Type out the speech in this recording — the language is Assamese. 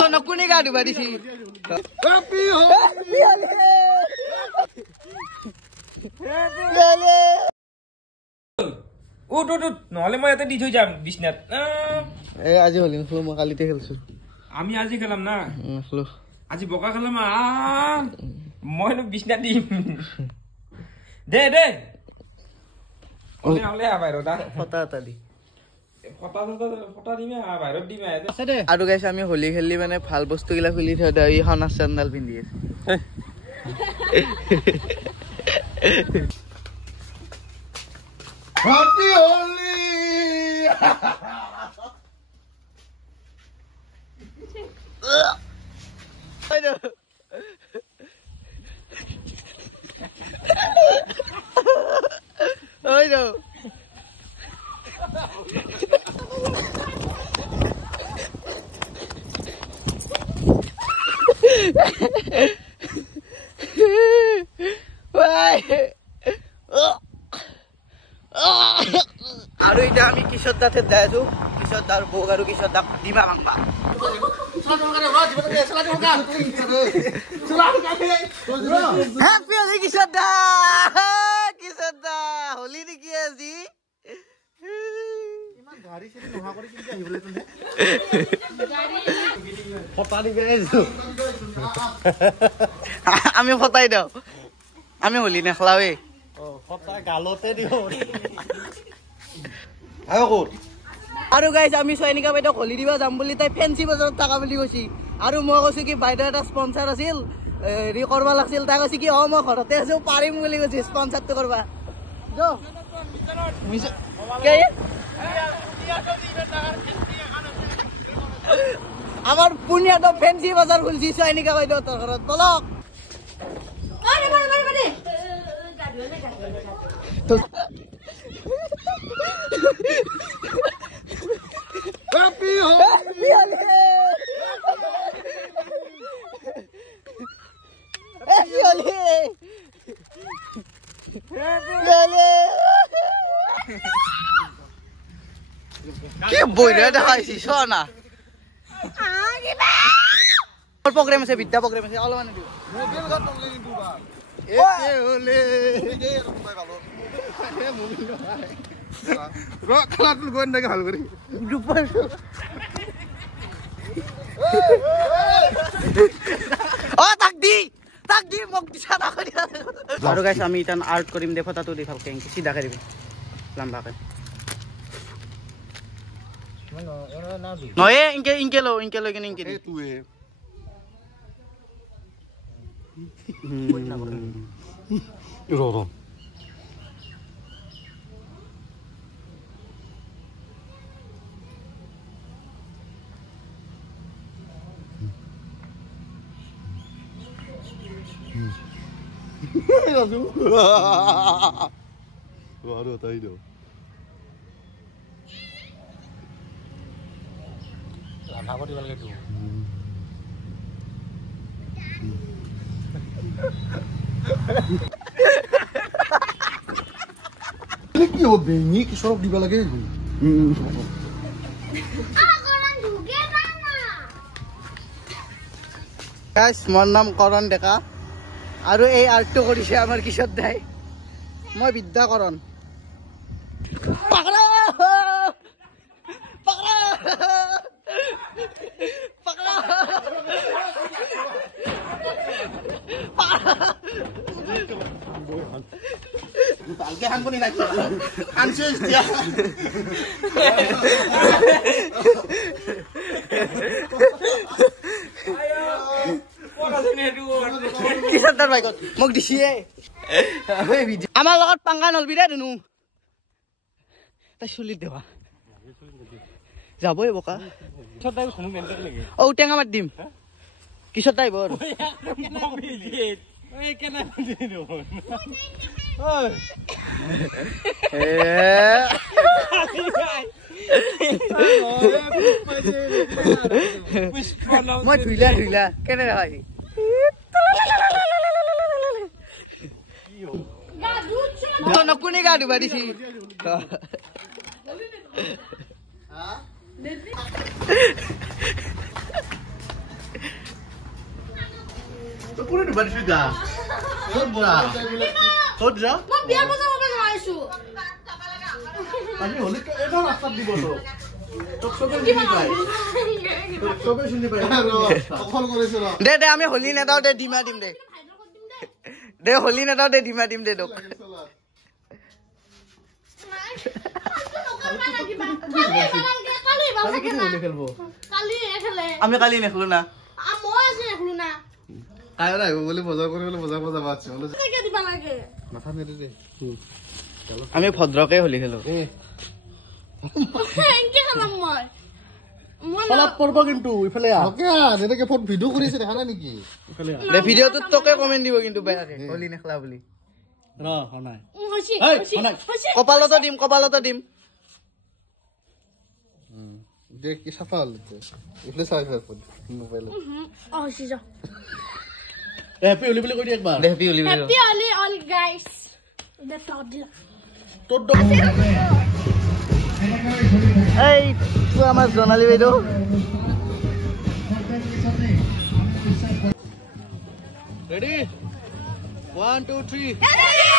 তো নকুনি গা ডুবা দিছি উঠ উঠ উঠ নহলে মই ইয়াতে দি থৈ যাম বিছনাত আজি হলি খেলো মই কালিতে খেলছো আমি আজি খেলাম না খেলো আজি বকা খেলাম মই বিছনাত দিম দে দে ওলে ওলে আবাই ৰদা ফটা এটা দি ফটা দিমে বাহিৰত দিমে আছে দে আৰু গাইছ আমি হোলি খেলি মানে ভাল বস্তু গিলা খুলি থৈ দে ই হনা চেন্ডেল পিন্ধি আছে হ্যাপি হোলি ওই দাও আৰু এটা আমি কিশোৰ দাঁতে দেখাইছো কিশোৰ দাৰ বউ আৰু কিশোৰ দা ডিমা মাংবা হ্যাপি হোলি কিশোৰ দা হোলি নেকি আজি আমি ফটাই দিওঁ আমি হোলি নেখেলাওৱে আৰু গাইজ আমি চয়নিকা বাইদেউ হোলি দিব যাম বুলি তাই ফেঞ্চি বজাৰত থকা বুলি কৈছি আৰু মই কৈছো কি বাইদেউ এটা স্পনচাৰ আছিল হেৰি কৰিব লাগিছিল তাই কৈছে কি মই ঘৰতে আছো পাৰিম বুলি কৈছে স্পনচাৰটো কৰবা আমার পুনিয়াটো ফেন্সি বাজার খুলছি চয়নিকা বাইদেউ তোর ঘরত বলক হ্যাপি হোলি হ্যাপি হোলি কি বইরা দেখাইছি শোনা প্রোগ্রাম আছে বিদ্যা প্রোগ্রাম আছে অলমান দিও মোবাইল ঘর টংলে কিন্তু বা এতে হলে এই রকম ভাই ভালো এ মোবাইল ভাই র খেলাতুল গোন নাকি ভালো করি দুপার ও তাক দি মোক দিছা না করি আৰু গাইস আমি ইতান আৰ্ট কৰিম দে ফটাটো দি ভালকে এনকে সিধা কৰিবি লম্বাকে নয়ে ইনকে লো কিনে ইনকে এ তুই रो Baru tahu itu. Lama kok dibalik itu. Ini কি হবে নি কি সরব দিবা লাগে গাইস মোর নাম করণ ডেকা আৰু এই আৰ্টটো কৰিছে আমাৰ কিশোৰ দাই মই বিদ্যাকৰণ পাগলা পাগলা পাগলা ভালকে হানবনি লাগছে হানছে দিয়া কিশোর দার বাইকত মোক দিছিয়ে আমার লগত পাঙ্গা নলবি দে দুনু তাই চুলি দেবা যাবই বোকা ও টেঙা মাত দিম কিশোর দাই বর মই ধুইলা কেনে দেখাইছি নকুনি গা ডুবা দিছি তো কোনে দুবাৰ দিছ গা ক'ত যা ক'ত যা মই বিয়া বজাব নোৱাৰিছো আজি হলি এটা ৰাস্তা দিব তো চবে শুনি পায় চবে শুনি পায় অকল কৰিছ ৰ দে আমি হলি নেদাও দে ডিমা দিম দে দে হলি নেদাও দে ডিমা দিম দে দক আমি কালি নেখলো না কাইৰ আহিব বুলি বজাৰ কৰিবলৈ বজাৰ পাচ্ছ মাথা নেদে দে আমি ভদ্ৰকে হলি খেলো ফলাপ পৰব কিন্তু ইফালে ওকে যেনেকে ফটো ভিডিও কৰিছে দেখা নাই নেকি ইফালে দে ভিডিওটোত তোকে কমেন্ট দিব কিন্তু বেয়াকে হলি নেখলা বুলি ৰ হনাই কপালতো দিম দেখ কি সাফা হল ইফালে চাই ফোন মোবাইল হ্যাপি হলি বুলি কৈ দি একবাৰ happy Holi all guys the toddler তোৰ এই তো আমাৰ জনালি বাইদেউ ৰেডি 1 2 3